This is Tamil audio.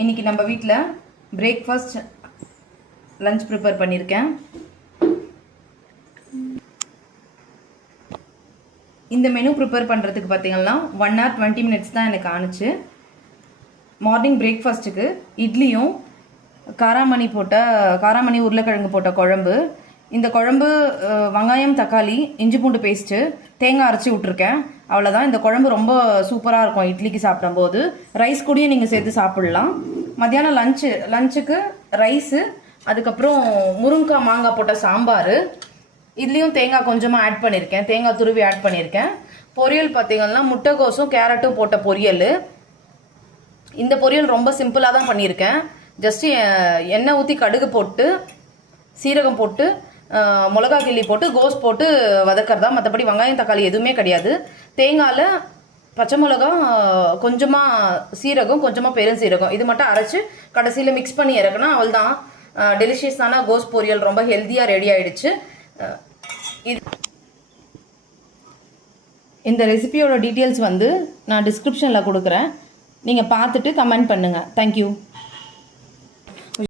இன்றைக்கி நம்ம வீட்டில் பிரேக்ஃபாஸ்ட் லஞ்ச் ப்ரிப்பேர் பண்ணியிருக்கேன். இந்த மெனு ப்ரிப்பேர் பண்ணுறதுக்கு பார்த்தீங்கன்னா 1 hour 20 minutes தான் எனக்கு ஆணுச்சு. மார்னிங் பிரேக்ஃபாஸ்ட்டுக்கு இட்லியும் காராமணி உருளைக்கிழங்கு போட்ட குழம்பு. இந்த குழம்பு வெங்காயம், தக்காளி, இஞ்சி பூண்டு பேஸ்ட்டு, தேங்காய் அரைச்சி விட்ருக்கேன். அவ்வளோதான். இந்த குழம்பு ரொம்ப சூப்பராக இருக்கும் இட்லிக்கு சாப்பிடும்போது. ரைஸ் கூடயும் நீங்கள் சேர்த்து சாப்பிட்லாம். மத்தியானம் லஞ்சுக்கு ரைஸு, அதுக்கப்புறம் முருங்கைக்காய் மாங்காய் போட்ட சாம்பார். இதுலேயும் தேங்காய் கொஞ்சமாக ஆட் பண்ணியிருக்கேன், தேங்காய் துருவி ஆட் பண்ணியிருக்கேன். பொரியல் பார்த்திங்கன்னா முட்டைக்கோசும் கேரட்டும் போட்ட பொரியல். இந்த பொரியல் ரொம்ப சிம்பிளாக தான் பண்ணியிருக்கேன். ஜஸ்ட்டு எண்ணெய் ஊற்றி கடுகு போட்டு சீரகம் போட்டு மிளகா கிள்ளி போட்டு கோஸ் போட்டு வதக்கிறதா. மற்றபடி வெங்காயம் தக்காளி எதுவுமே கிடையாது. தேங்காயில் பச்சை மிளகா, கொஞ்சமாக சீரகம், கொஞ்சமாக பெருஞ்சீரகம் இது மட்டும் அரைச்சி கடைசியில் மிக்ஸ் பண்ணி இறக்குனா அவள் தான் டெலிஷியஸான கோஸ் பொரியல் ரொம்ப ஹெல்த்தியாக ரெடி ஆகிடுச்சு. இந்த ரெசிபியோட டீட்டெயில்ஸ் நான் டிஸ்கிரிப்ஷனில் கொடுக்குறேன். நீங்கள் பார்த்துட்டு கமெண்ட் பண்ணுங்கள். தேங்க்யூ.